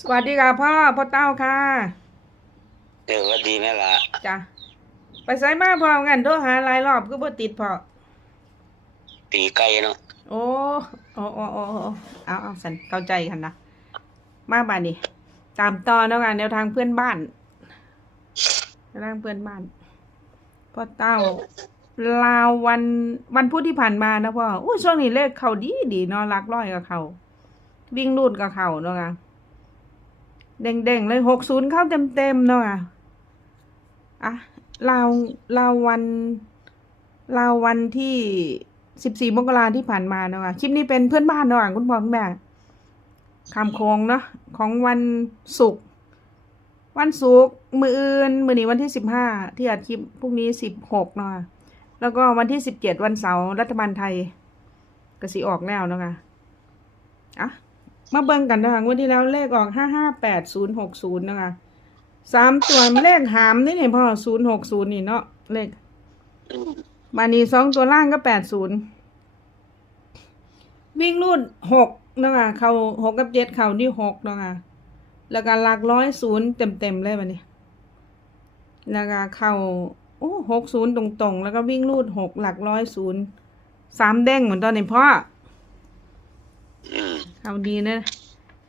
สวัสดีค่ะพ่อพ่อเต้าค่ะเออว่าดีไหมล่ะจ้ะไปไสมาพ่องั้นโทรหาหลายรอบก็บ่ติดพ่อตีไก่เนาะโอ้โอ้โอ้โอ้โอ้เอาเอาสันเข้าใจกันนะมาบ้านนี่ตามต่อแล้วกันแนวทางเพื่อนบ้านแนวทางเพื่อนบ้านพ่อเต้าลาววันวันพุธที่ผ่านมานะพ่ออุ้ยช่วงนี้เลขเขาดีดีเนาะรักร้อยกับเขาวิ่งรูดกับเขาเนาะค่ะ เด้งๆเลยหกศูนย์เข้าเต็มๆเนาะค่ะอะลาวลาววันลาววันที่สิบสี่มกราที่ผ่านมาเนาะคลิปนี้เป็นเพื่อนบ้านเนาะคุณพ่อคุณแม่คำโคงเนาะของวันศุกร์วันศุกร์มืออื่น มือนี้วันที่สิบห้าที่อัดคลิปพรุ่งนี้สิบหกเนาะแล้วก็วันที่สิบเจ็ดวันเสาร์รัฐบาลไทยกระสิออกแล้วเนาะค่ะอะ มาเบิ่งกันนะคะงวันที่แล้วเลขออกห้าห้าแปดศูนย์หกศูนย์นะคะสามตัวเลขหามนี่เนี่ยพ่อศูนย์หกศูนย์นี่เนาะเลขมานี่สองตัวล่างก็แปดศูนย์วิ่งรูดหกนะคะเขาหกกับเจ็ดเขาที่หกนะคะแล้วก็หลักร้อยศูนย์เต็มเต็มเลยวันนี้แล้วก็เขาโอ้หกศูนย์ตรงๆ แล้วก็วิ่งรูดหกหลักร้อยศูนย์สามเด้งเหมือนตอนนี้พ่อ เขาดีนะ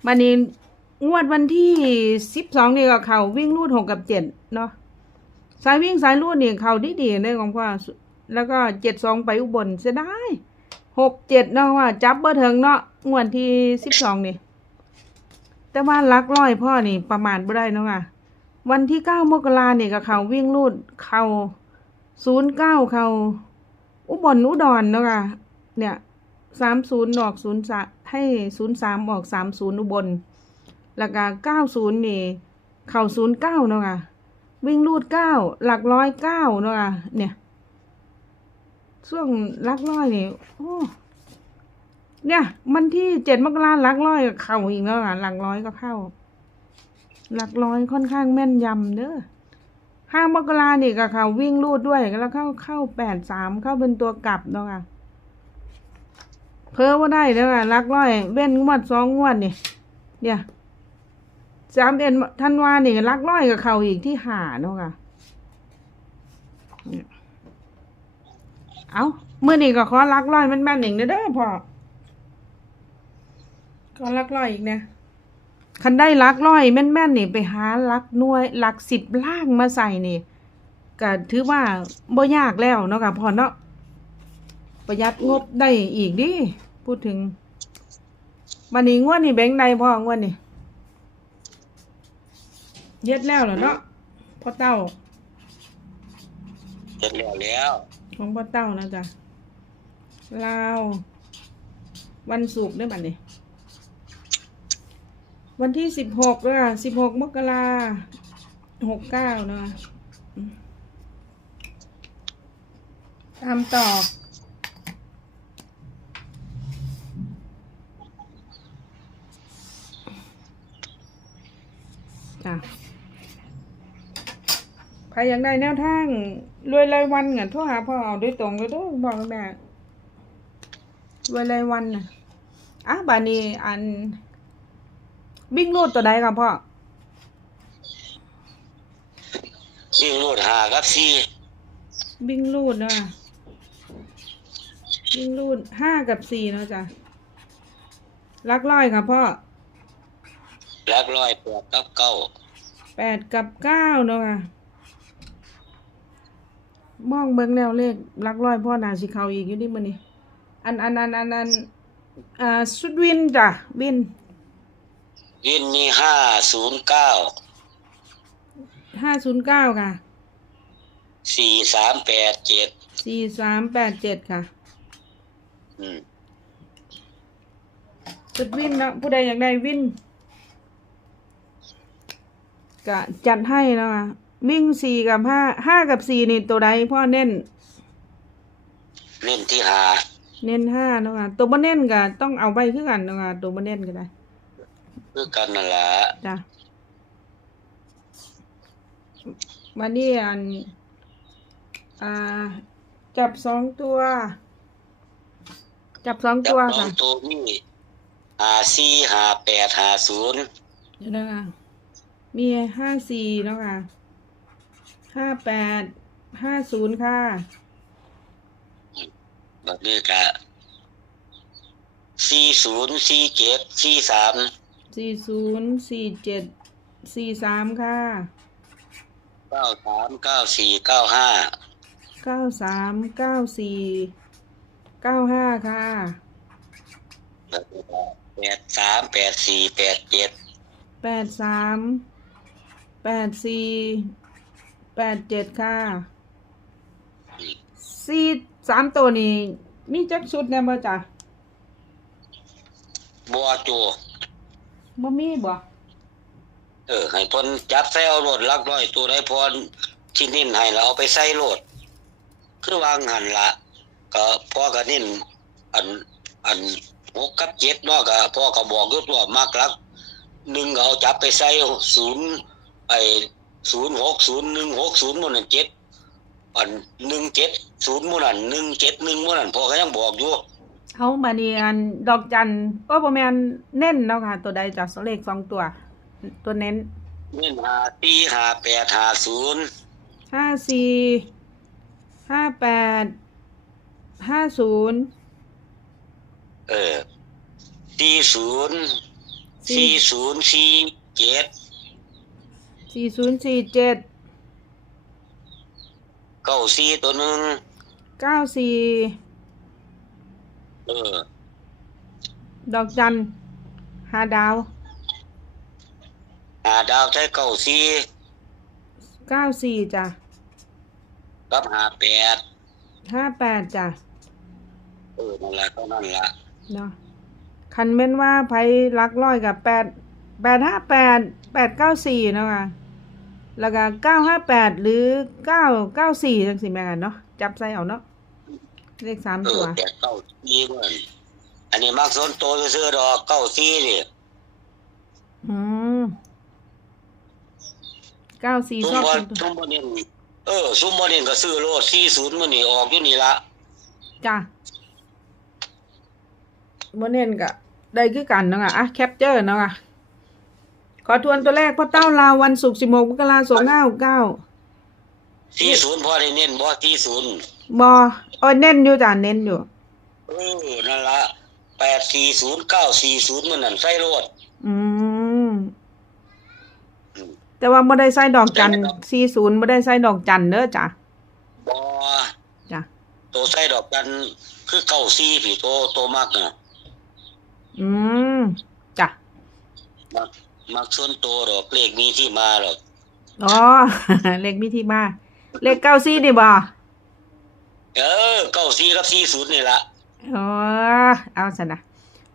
มานีงวดวันที่สิบสองนี่ก็เขาวิ่งรูดหกกับเจ็ดเนาะสายวิ่งสายรูดนี่ยเขาดีดีเลยของพ่อแล้วก็เจ็ดสองไปอุบลเสียดายหกเจ็ดเนาะว่า จับเบอร์เถิงเนาะงวดที่สิบสองนี่แต่ว่าลักร้อยพ่อนี่ประมาณไม่ได้เนาะค่ะวันที่เก้ามกราเนี่ยกับเขาวิ่งรูดเขาศูนย์เก้าเขาอุบลอุดรเนาะค่ะเนี่ยสามศูนย์ออกศูนย์สะ ให้ศูนย์สามออกสามศูนย์อุบลแล้วก็เก้าศูนย์นี่เข่าศูนย์เก้าเนาะค่ะวิ่งรูดเก้าหลักร้อยเก้าเนาะค่ะเนี่ยช่วงลักร้อยนี่โอ้เนี่ย มันที่เจ็ดมกราลักร้อยก็เข้าอีกแล้วอะหลักร้อยก็เข้า หลักร้อยค่อนข้างแม่นยำเด้อห้ามกรานี่ก็เขาวิ่งรูดด้วยแล้วเข้าเข้าแปดสามเข้าเป็นตัวกลับเนาะค่ะ เพิ่มว่าได้เด้อค่ะลักร้อยเว้นงวดสองงวดนี่เนี่ยสามเอ็นท่านวานี่ลักร้อยกับเขาอีกที่หาเนาะค่ะเอาเมื่อนี้ก็ขอลักร้อยแม่นๆหนึ่งเด้อเด้อพ่อขอลักร้อยอีกนะคันได้ลักร้อยแม่นๆนี่ไปหาลักหน่วยลักสิบล่างมาใส่นี่ก็ถือว่าบ่ยากแล้วเนาะค่ะพ่อเนาะประหยัดงบได้อีกดิ พูดถึงวันนี้งวดนี่แบงค์ใดพ่องวดนี่เย็ดแล้วเหรอเนาะพ่อเต้าเสร็จแล้วแล้วของพ่อเต้านะจ๊ะลาววันศุกร์ได้บัดนี้ วันที่สิบหกเลยอะสิบหกมกราหกเก้าเนาะตามต่อ จ้ะใครอยากได้แนวทางรวยรายวันเงินโทรหาพ่อเอาด้วยตรงเลยเด้วยบอกแม่รวยรายวันน่ะอะบานี้อันวิ่งรูดตัวใดครับพ่อยิ่งรูดหากับสี่วิ่งรูดนะวิ่งรูดห้ากับสี่เนาะจ้ะลักร้อยครับพ่อลักร้อยแปดกับเก้า แปดกับเก้าเนาะค่ะมองเบิ่งแล้วเลขลักร้อยพ่อนาสิเขาอีกอยู่นี่มันนี่อันอันอันอันอันอ่าสุดวินจ้ะวิน วินมีห้าศูนย์เก้าห้าศูนย์เก้าค่ะสี่สามแปดเจ็ดสี่สามแปดเจ็ดค่ะ อืมสุดวินนะผู้ใดอยากได้วิน ก็จัดให้เนาะค่ะวิ่งสี่กับห้าห้ากับสี่นี่ตัวใดพ่อเน้นเน้นที่หาเน้นห้าเนาะค่ะตัวบ่เน้นก็ต้องเอาไปคือกันเนาะค่ะตัวบ่เน้นก็ได้คือกันนั่นแหละจ้ะวันนี้อันอ่าจับสองตัว จับสองจับตัวสอค่ะงตัวนี่หาสี่หาแปดหาศูนย์เดี๋ยวนะคะ มีห้าสี่เนาะค่ะห้าแปดห้าศูนย์ค่ะแบบนี้ก็สี่ศูนย์สี่เจ็ดสี่สามสี่ศูนย์สี่เจ็ดสี่สามค่ะเก้าสามเก้าสี่เก้าห้าเก้าสามเก้าสี่เก้าห้าค่ะแบบนี้ก็แปดสามแปดสี่แปดเจ็ดแปดสาม แปดสี่แปดเจ็ดค่ะสี่สามตัวนี้มีจักชุดแน่บ่จ้ะบัวจูบ่มีบ่เออ ให้เพ่นจับใส่เอาโลดลักร้อยตัวได้พอที่นิ่นให้แล้วเอาไปใส่โลด คือวางหันละก็พ่อก็นิ่นอันอันหกกับเจ็ดเนาะก็พ่อก็บอกอยุตัวมากลักหนึ่งก็เอาจับไปใส่ศูนย์ ไอศูนย์หกศูนย์หนึ่งหกศูนย์มันนั่นเจ็ดอันหนึ่งเจ็ดศูนย์มันนั่นหนึ่งเจ็ดหนึ่งมันนั่นพ่อก็ยังบอกอยู่เอามานี่อันดอกจันก็บ่แม่นเน้นเนาะค่ะ ตัวใดจ้ะสเลขสองตัว ตัวเน้นนี่หาตีหาแปดหาศูนย์ห้าสี่ห้าแปดห้าศูนย์เออตีศูนย์สี่ศูนย์สี่เจ็ด สี่ศูนย์สี่เจ็ดเก้าสี่ตัวหนึ่งเก้าสี่เออ ดอกจันหาดาวหาดาวใช้เก้าสี่เก้าสี่จ้ะกับหาแปดห้าแปดจ้ะเออนั่นละเท่านั้นละเนาะคันแม่นว่าไผลักร้อยกับแปด แปดห้าแปดแปดเก้าสี่เนาะค่ะแล้วก็เก้าห้าแปดหรือเก้าเก้าสี่จังสิแม่กันเนาะจับใส่เอาเนาะเลขสามเอตัอวแปดเก้าสี่เมื่อนอันนี้มักสนโตซื้อๆดอกเก้าสี่นี่อืมเก้าสี่ซุ่ชมอบบอเป็นตัวซุ่มบอนี่เออซุ่มบอนี่ก็ซื้อโลดสี่ศูนย์มันนี่ออกอยู่นี่ละจ้ะบ่เน้นก็ได้คือกันเนาะค่ะอะแคปเจอร์เนาะค่ะ ขอทวนตัวแรกพ่อเต้าลาววันศุกร์สิบหกมกราสองเก้าเก้าสี่ศูนย์พอได้เน้นบ่สี่ศูนย์บอเออเน้นอยู่จ้ะเน้นอยู่เออนั่นละแปดสี่ศูนย์เก้าสี่ศูนย์มันนั่นใส่โลดอืมอืมแต่ว่าบ่ได้ใส่ดอกจันสี่ศูนย์บ่ได้ใส่ดอกจันเด้อจ้ะบ่จ้ะตัวใส่ดอกกันคือเก้าสี่พี่โตโตมากน่ะอืมจ้ะ มักมักส่วนโตดอกเลขมีที่มาหรอกอ๋อ เลขมีที่มา เลขเก้าสี่นี่บ่เออเก้าสี่กับสี่ศูนย์นี่ละอ๋อเอาซะนะ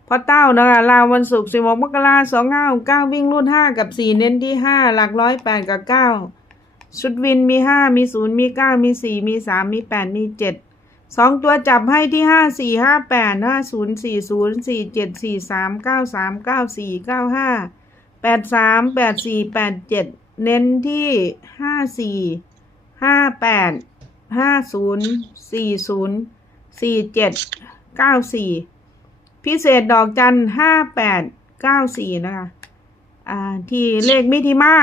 พอเต้าเนาะค่ะลาววันศุกร์สิบหกมกราสองเก้าเก้าวิ่งรุ่นห้ากับสี่เน้นที่ห้าหลักร้อยแปดกับเก้าชุดวินมีห้ามีศูนย์มีเก้ามีสี่มีสามมีแปดมีเจ็ดสองตัวจับให้ที่ห้าสี่ห้าแปดห้าศูนย์สี่ศูนย์สี่เจ็ดสี่สามเก้าสามเก้าสี่เก้าห้า แปดสามแปดสี่แปดเจ็ดเน้นที่ห้าสี่ห้าแปดห้าศูนย์สี่ศูนย์สี่เจ็ดเก้าสี่พิเศษดอกจันห้าแปดเก้าสี่นะคะอ่าที่เลขมิถิมา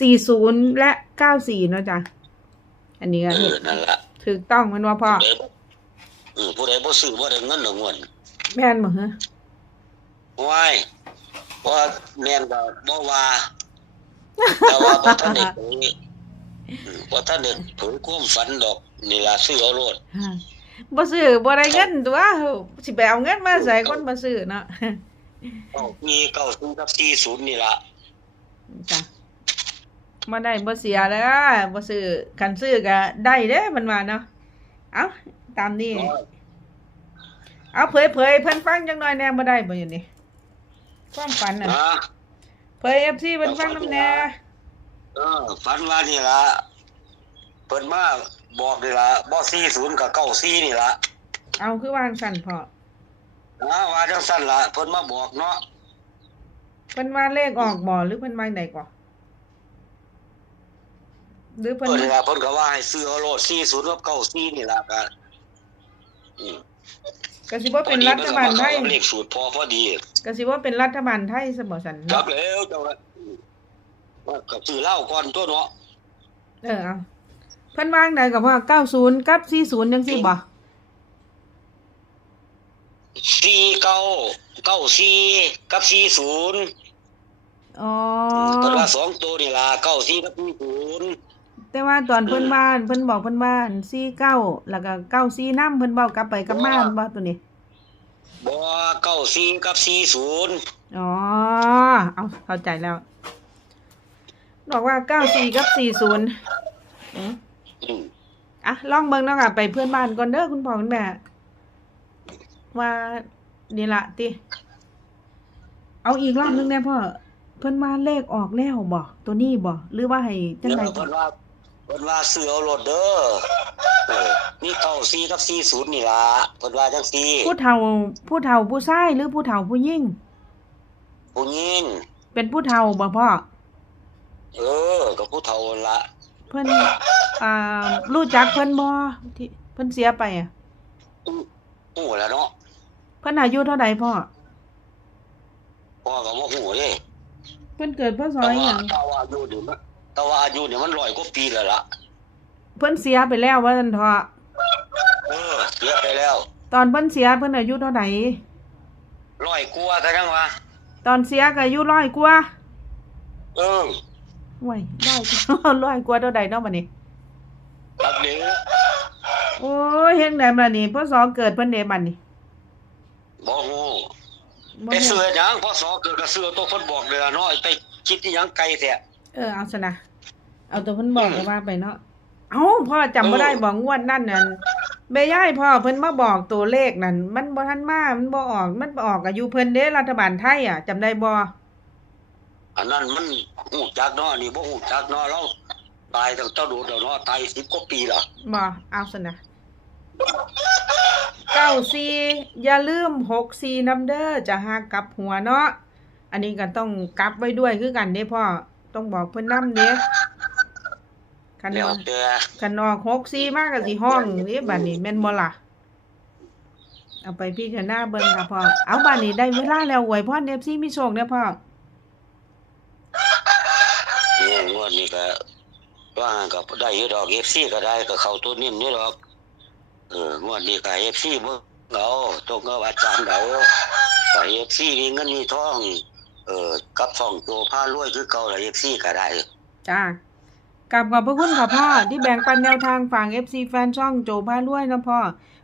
สี่ศูนย์และเก้าสี่เนาะจ๊ะอันนี้เอก็เห็อนนั่นละถูกต้องมันว่าพ่อผู้ใดบ่เออผู้ใดบ่ซื้อบ่ได้เงินดอกเงินแม่นบ่ฮะว้ายเพราะ ว่าแม่นก็บ่ว่าแต่ว่าบ่ทันได้เผยอืมบ่ทันได้เผยความฝันดอกนี่ล่ะซื้อเอาโลดฮะบ่ซื้อบ่ได้เงินตัวสิไปเอาเงินมาใส่คนบ่ซื้อเนาะเก้ามีเก้าศูนย์กับสี่ศูนย์นี่ล่ะจ้ะมาได้บ่เสียแล้วบ่ซื้อคันซื้อก็ได้เด้มันว่าเนาะเอาตามนี้เอาเผยเผยเพิ่นฟังจังหน่อยแหน่บ่ได้บ่อยู่นี่ ความฝันน่ะนะเผย FC เพิ่นฟังนำแหน่เออฝันว่านี่ล่ะเพิ่นมาบอกนี่ล่ะบ่สี่ศูนย์กับเก้าสี่นี่ล่ะเอาคือวางสั่นพอนะว่าจังซั่นล่ะเพิ่นมาบอกเนาะเพิ่นว่าเลขออกบ่หรือเพิ่นว่าไหนก่อหรือเพิ่นเพิ่นนี่ล่ะเพิ่นก็ว่าให้ซื้อเอาโลด40กับ94นี่ล่ะก็อืม ก็สิว่าเป็นรัฐบาลไทยเลขสูตรพอพอดีก็สิว่าเป็นรัฐบาลไทยสมอสันครัเนาะบแล้วเจ้าละว่ากับซื้อเหล้าก่อนตัวเนาะเออเอาเพิ่นวางได้กับว่าเก้าศูนย์กับสี่ศูนย์จังซี่บ่สี่เก้าเก้าสี่กับสี่ศูนย์อ๋อเพิ่นว่าสองตัวนี่ล่ะเก้าสี่กับสี่ศูนย์ แต่ว่าตอนเพิ่นว่าเพิ่นบอกเพิ่นว่าสี่เก้าแล้วก็เก้าสี่น้ำเพิ่นเว้ากลับไปกลับมาเพิ่นบ่ตัวนี้บ่เก้าสี่กับสี่ศูนย์อ๋อเอาเข้าใจแล้ว บอกว่าเก้าสี่กับสี่ศูนย์อืมอะลองเบิ่งเนาะค่ะไปเพื่อนบ้านก่อนเด้อคุณพ่อคุณแม่ว่านี่ละติเอาอีกรอบนึงแน่พ่อเพิ่นว่าเลขออกแล้วบ่ตัวนี้บ่หรือว่าให้จังเดี๋ยวไดเพิ่นว่าเพิ่นว่าซื้อเอารถเด้อเออนี่เก้าสี่กับสี่ศูนย์นี่ล่ะเพิ่นว่าจังซี่ผู้เฒ่าผู้เฒ่าผู้ชายหรือผู้เฒ่าผู้ยิ่งผู้หญิงเป็นผู้เฒ่าบ่พ่อเออกับผู้เฒ่าละเพิ่นอ่ารู้จักเพิ่นบ่ที่เพิ่นเสียไปอะหูแล้วเนาะเพิ่นอายุเท่าใดพ่อพ่อก็บ่หูเด้เพิ่นเกิดพศแต่อีหว่ายังแต่ว่าอายุนี่มัน แต่ว่าอายุนี่มันร้อยกว่าปีแล้วล่ะ เพิ่นเสียไปแล้วว่าซั่นเถาะเออเสียไปแล้วตอนเพิ่นเสียเพิ่นอายุเท่าใดร้อยกว่าก็ยังวะตอนเสียก็อายุร้อยกว่าเออห่วยร้อยกว่า ร้อยกว่าเท่าใดเนาะบัดนี้ รับเด้อโอ้ยเฮ็ดได้บัดนี้พศเกิดเพิ่นเด้บัดนี้บ่ฮู้บ่ไปฮู้เสือหยังพอสอเกิดก็เสือตัวคนบอกเด้อเนาะไปคิดอีหยังไกลแท้ เออเอาซะนะเอาตัวเพิ่นบอกก็ว่าไปเนาะเอ้าพ่อจำบ่ได้บอกงวดนั่นนั่นแม่ยายพ่อเพิ่นมาบอกตัวเลขนั่นมันบ่ทันมามันบ่ออก มันบ่ออกอายุเพิ่นเด้รัฐบาลไทยอะจำได้บ่อันนั้นมันฮู้จักเนาะนี่บ่ฮู้จักเนาะเราตายตั้งเจ้าโดดแล้วเนาะตาย10กว่าปีและบ่เอาซะนะเก้าสี่อย่าลืมหกสี่นำเด้อจะหากลับหัวเนาะอันนี้ก็ต้องกลับไว้ด้วยคือกันเด้พ่อ ต้องบอกเพิ่นนำเด้คันแล้วว่าแต่คันออกหกสี่มากก็สิห้องนี่บัดนี้แม่นบ่ล่ะเอาไปพี่จะหน้าเบิ่งค่ะพ่อเอาบัดนี้ได้เวลาแล้วอวยพร FC มีโชคเด้อพ่อเนี่ยงวดนี้ก็ว่าก็ได้อยู่ดอก FC ก็ได้ก็เข้าตัวนิ่มนี่ดอกเอองวดนี้ก็ FC บ่เอาตรงกับอาจารย์เดาก็ FC มีเงินมีทอง เออกับสองตัวพารวยคือเก่าละ FC ก็ได้จ้ากลับขอบพระคุณค่ะพ่อ ที่แบ่งปันแนวทางฝั่ง FC แฟนช่องโจพารวยนะพ่อ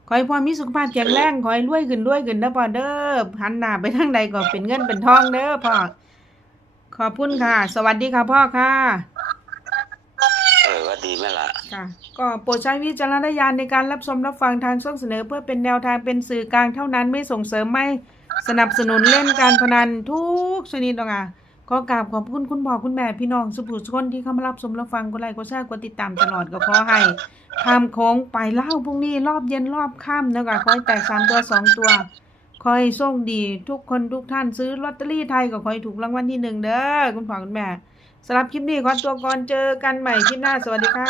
ขอให้พ่อมีสุขภาพแข็งแรงขอให้รวยขึ้นรวยขึ้นนะพ่อเด้อหันหน้าไปทางใดก็เป็นเงินเป็นทองเด้อพ่อขอบคุณค่ะ สวัสดีค่ะพ่อค่ะเออก็ดีไหมล่ะค่ะ ก็โปรดใช้วิจารณญาณในการรับชมรับฟังทางช่องเสนอเพื่อเป็นแนวทางเป็นสื่อกลางเท่านั้นไม่ส่งเสริมไม่ สนับสนุนเล่นการพนันทุกชนิดหรอกค่ะขอกราบขอบคุณคุณพ่อคุณแม่พี่น้องสุภุชนที่เข้ามารับชมรับฟังกดไลค์กดแชร์กดติดตามตลอดก็ขอให้ข้ามโค้งไปเล่าพรุ่งนี้รอบเย็นรอบค่ำนะคะขอให้แตกสามตัวสองตัวขอให้โชคดีทุกคนทุกท่านซื้อลอตเตอรี่ไทยก็ขอให้ถูกรางวัลที่หนึ่งเด้อคุณพ่อคุณแม่สำหรับคลิปนี้ขอตัวก่อนเจอกันใหม่คลิปหน้าสวัสดีค่ะ